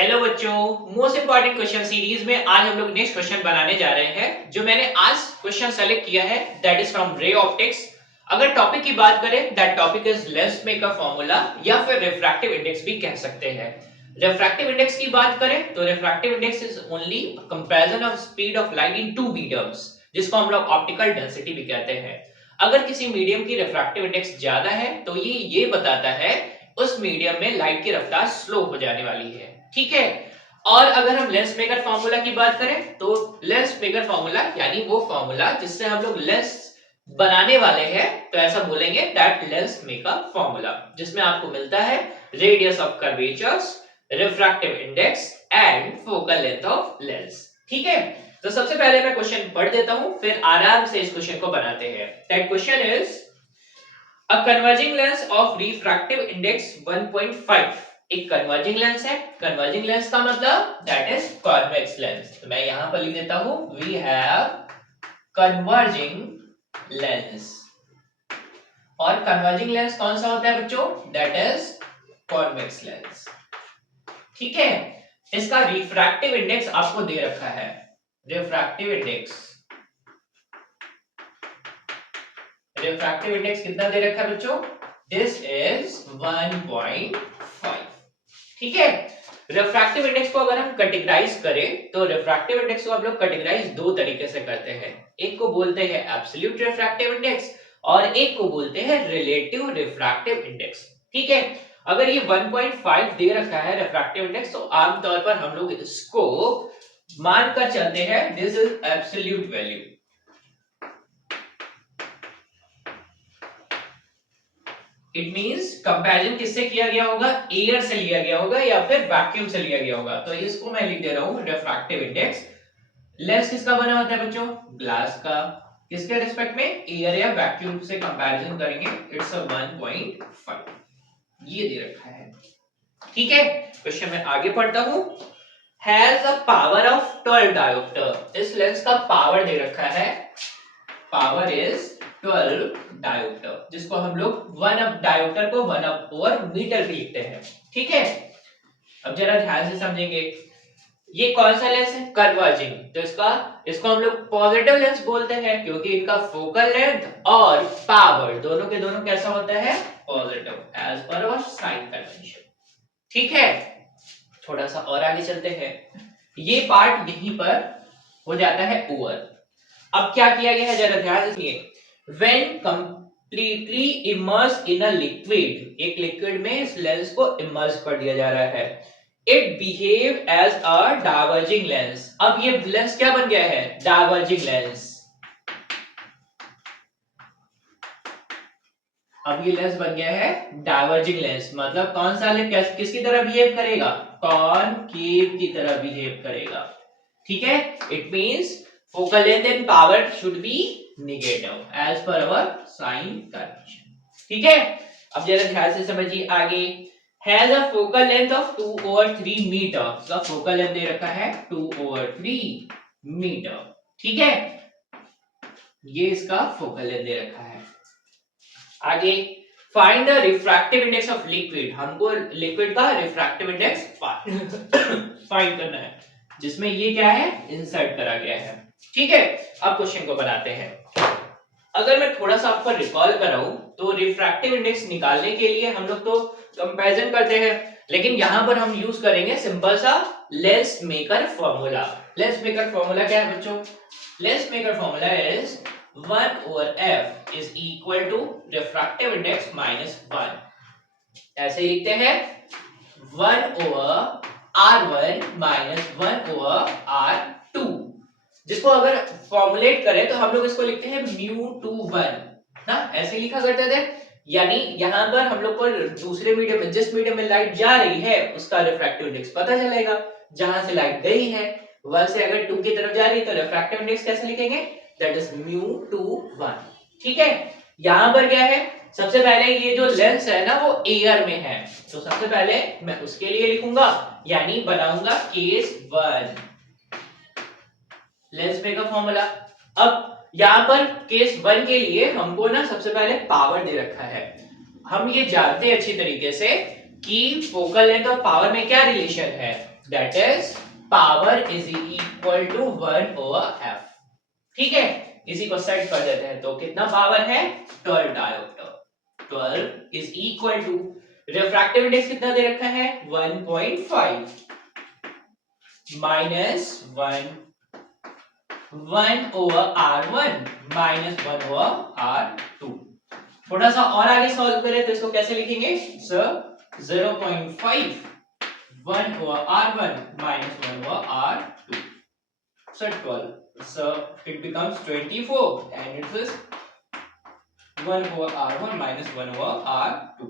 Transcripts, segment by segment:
Hello बच्चों, most important question series में आज हम लोग नेक्स्ट क्वेश्चन बनाने जा रहे हैं। जो मैंने आज क्वेश्चन सेलेक्ट किया है that is from ray optics. अगर टॉपिक की बात करें that topic is lens maker formula या फिर रिफ्रैक्टिव इंडेक्स भी कह सकते हैं। रिफ्रैक्टिव इंडेक्स की बात करें तो refractive index is only comparison of speed of light in two mediums, जिसको हम लोग ऑप्टिकल डेंसिटी भी कहते हैं। अगर किसी मीडियम की रिफ्रैक्टिव इंडेक्स ज्यादा है तो ये बताता है उस मीडियम में लाइट की रफ्तार स्लो हो जाने वाली है। ठीक है। और अगर हम लेंस मेकर फार्मूला की बात करें तो लेंस मेकर फार्मूला यानी वो फार्मूला जिससे हम लोग लेंस बनाने वाले हैं, तो ऐसा बोलेंगे दैट लेंस मेकर फार्मूला, जिसमें आपको मिलता है radius of curvatures, refractive index and focal length of lens. ठीक है। तो सबसे पहले मैं क्वेश्चन पढ़ देता हूं, फिर आराम से इस क्वेश्चन को बनाते हैं। That question is a converging lens of refractive index 1.5। एक कन्वर्जिंग लेंस है। कन्वर्जिंग लेंस का मतलब दैट इज कॉन्वेक्स लेंस। तो मैं यहां पर लिख देता हूं वी हैव कन्वर्जिंग लेंस। और कन्वर्जिंग लेंस कौन सा होता है बच्चों? That is convex lens. ठीक है। इसका रिफ्रैक्टिव इंडेक्स आपको दे रखा है। रिफ्रैक्टिव इंडेक्स कितना दे रखा है बच्चों? This is 1.5। ठीक है। रिफ्रैक्टिव इंडेक्स को अगर हम कैटेगराइज करें तो रिफ्रैक्टिव इंडेक्स को हम लोग कैटेगराइज दो तरीके से करते हैं। एक को बोलते हैं एब्सोल्यूट रिफ्रैक्टिव इंडेक्स और एक को बोलते हैं रिलेटिव रिफ्रैक्टिव इंडेक्स। ठीक है। अगर ये 1.5 दे रखा है रिफ्रैक्टिव इंडेक्स, तो आमतौर पर हम लोग इसको मानकर चलते हैं this is absolute value. It means comparison किससे किया गया होगा? एयर से लिया गया होगा या फिर वैक्यूम से लिया गया होगा। तो इसको मैं लिख दे रहा हूं रिफ्रैक्टिव इंडेक्स। लेंस किसका बना होता है बच्चों? ग्लास का। किसके रिस्पेक्ट में? एयर या वैक्यूम से कंपैरिजन करेंगे। इट्स अ 1.5 ये दे रखा है। ठीक है। क्वेश्चन में आगे पढ़ता हूं। Has a power of 12 dioptre. इस लेंस का पावर दे रखा है। पावर इज 12 डायोप्टर, जिसको हम लोग 1 डायोप्टर को 1/मीटर भी लिखते हैं। ठीक है। अब जरा ध्यान से समझेंगे। ये कौन सा लेंस है? कन्वर्जिंग। तो इसको हम लोग पॉजिटिव लेंस बोलते हैं क्योंकि इनका फोकल लेंथ और पावर दोनों के दोनों कैसा होता है? Positive, as per our sign convention. ठीक है। थोड़ा सा और आगे चलते हैं। ये पार्ट यहीं पर हो जाता है ओवर। अब क्या किया गया है जरा ध्यान से सुनिए। When completely immersed in a liquid, एक लिक्विड में इस लेंस को इमर्स कर दिया जा रहा है। It behave as a diverging lens। अब ये लेंस क्या बन गया है? Diverging lens. अब ये लेंस बन गया है डाइवर्जिंग लेंस। मतलब कौन सा लेंस किसकी तरह बिहेव करेगा? कॉनकेव की तरह बिहेव करेगा। ठीक है। It means focal length and power should be negative as per our sign convention। ठीक है। अब जरा ध्यान से समझिए आगे। has a focal length of 2/3 metre. इसका फोकल लेंथ दे रखा है 2/3 मीटर। ठीक है। ये इसका फोकल लेंथ दे रखा है। आगे find the refractive index of liquid. हमको लिक्विड का रिफ्रैक्टिव इंडेक्स फाइंड करना है, जिसमें ये क्या है? इंसर्ट करा गया है। ठीक है। अब क्वेश्चन को बनाते हैं। अगर मैं थोड़ा सा आपको रिकॉल कराऊं तो रिफ्रैक्टिव इंडेक्स निकालने के लिए हम लोग तो कंपैरिजन करते हैं, लेकिन यहां पर हम यूज करेंगे सिंपल सा lens maker formula. Lens maker formula क्या है बच्चों? Lens maker formula is 1/f is equal to refractive index minus 1। ऐसे ही लिखते हैं 1/r1 माइनस 1/r2। जिसको अगर फॉर्मुलेट करें तो हम लोग इसको लिखते हैं μ/1 ना, ऐसे लिखा करते थे। यानी यहां पर हम लोग को दूसरे मीडियम में, जिस मीडियम में लाइट जा रही है उसका रिफ्रैक्टिव इंडेक्स पता चलेगा। जहां से लाइट गई है 1 से अगर 2 की तरफ जा रही है तो रिफ्रैक्टिव इंडेक्स कैसे लिखेंगे? That is μ/1। ठीक है। यहां पर क्या है? सबसे पहले ये जो लेंस है ना वो एयर में है, तो सबसे पहले मैं उसके लिए लिखूंगा, यानी बनाऊंगा केस 1 लेंस मेकर फॉर्मूला। अब यहां पर केस 1 के लिए हमको ना सबसे पहले पावर दे रखा है। हम ये जानते हैं अच्छी तरीके से कि फोकल लेंथ और पावर में क्या रिलेशन है। That is power is equal to 1/f। ठीक है, इसी को सेट कर देते हैं तो कितना पावर है 12 dioptre. 12 is equal to refractive index कितना दे रखा है 1.5 माइनस 1/r1 माइनस 1/r2। थोड़ा सा और आगे सॉल्व करें तो इसको कैसे लिखेंगे sir 0.5 1/r1 minus 1/r2, so 12, so it becomes 24 and it is 1/r1 minus 1/r2.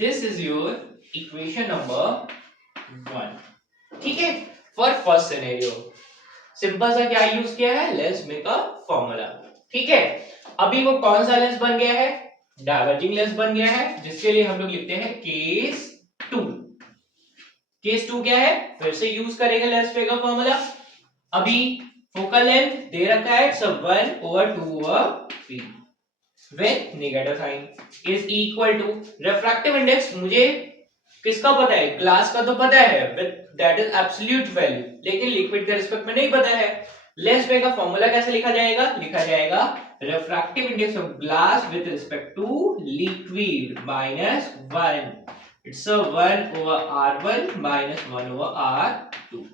This is your equation number 1। ठीक है, for first scenario सिंपल सा क्या यूज किया है लेंस में का फॉर्मूला। ठीक है, अभी वो कौन सा लेंस बन गया है डाइवर्जिंग लेंस बन गया है, जिसके लिए हम लोग लिखते हैं केस 2। केस 2 क्या है, फिर से यूज करेंगे लेंस पे का फॉर्मूला। अभी फोकल लेंथ दे रखा है सब 1/2/3 with negative sign is equal to refractive index मुझे किसका पता है ग्लास का तो पता है with that is absolute value, लेकिन लिक्विड के रिस्पेक्ट में नहीं पता है। लेंस पे का फॉर्मूला कैसे लिखा जाएगा, लिखा जाएगा refractive index of glass with respect to liquid minus 1, it's 1/r1 minus 1/r2।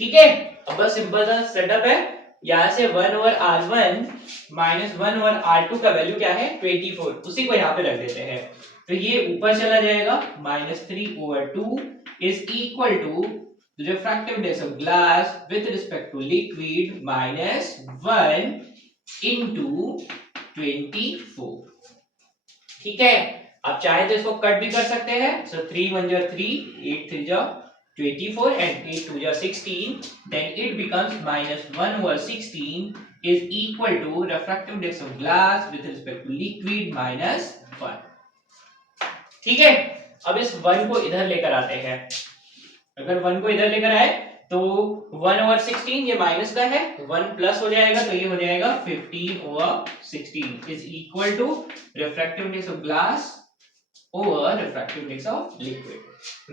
ठीक है, अब बस सिंपल सा सेटअप है, यहां से 1/r1 माइनस 1/r2 का वैल्यू क्या है 24, उसी को यहां पे रख देते हैं तो ये ऊपर चला जाएगा -3/2 is equal to refractive index of glass with respect to liquid minus 1 into 24। ठीक है, आप चाहे तो इसको कट भी कर सकते हैं, so 3 1 3 8 3 24 and 8 2 16, then it becomes -1/16 is equal to refractive index of glass with respect to liquid minus 1। ठीक है, अब इस 1 को इधर लेकर आते हैं, अगर 1 को इधर लेकर आए तो 1/16 ये माइनस का है, 1 प्लस हो जाएगा तो ये हो जाएगा 15/16 is equal to refractive index of glass over refractive index of liquid.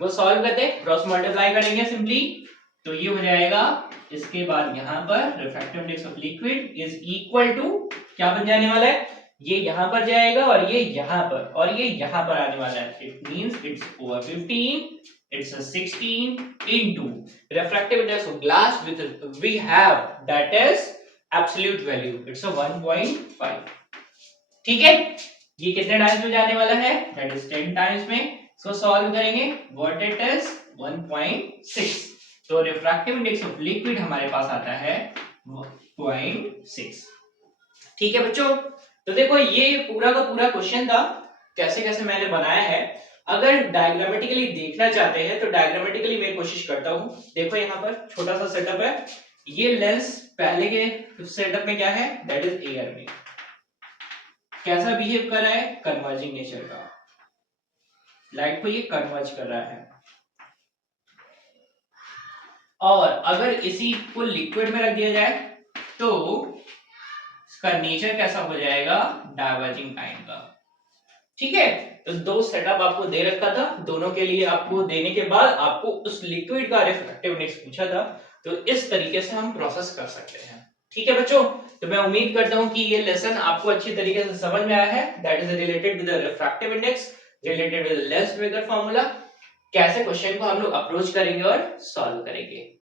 वो सॉल्व करते हैं, क्रॉस मल्टीप्लाई करेंगे सिंपली तो ये हो जाएगा, इसके बाद यहां पर refractive index of liquid is equal to क्या बन जाने वाला है, ये यहां पर जाएगा और ये यहां पर और ये यहां पर आने वाला है, it means it's over 15, it's a 16 into refractive index of glass with we have that is absolute value, it's a 1.5। ठीक है, ये कितने टाइम्स में जाने वाला है that is 10 टाइम्स में, इसको सॉल्व करेंगे what it is 1.6, तो रिफ्रैक्टिव इंडेक्स ऑफ लिक्विड हमारे पास आता है 0.6। ठीक है बच्चों, तो देखो ये पूरा का पूरा क्वेश्चन था, कैसे कैसे मैंने बनाया है। अगर डायग्रामेटिकली देखना चाहते हैं तो डायग्रामेटिकली मैं कोशिश करता हूं, देखो यहाँ पर छोटा सा सेटअप है, ये लेंस पहले के सेटअप में क्या है दैट इज एयर में कैसा बिहेव कर रहा है कन्वर्जिंग नेचर का, लाइट को ये कन्वर्ज कर रहा है, और अगर इसी को लिक्विड में रख दिया जाए तो इसका नेचर कैसा हो जाएगा डाइवर्जिंग काइंड का। ठीक है, तो दो सेटअप आपको दे रखा था, दोनों के लिए आपको देने के बाद आपको उस लिक्विड का रिफ्रैक्टिव इंडेक्स पूछा था, तो इस तरीके से हम प्रोसेस कर सकते हैं। ठीक है बच्चों, तो मैं उम्मीद करता हूं कि ये लेसन आपको अच्छी तरीके से समझ में आया है, that is related with the refractive index, related with lens method formula, कैसे क्वेश्चन को हम लोग अप्रोच करेंगे और सॉल्व करेंगे।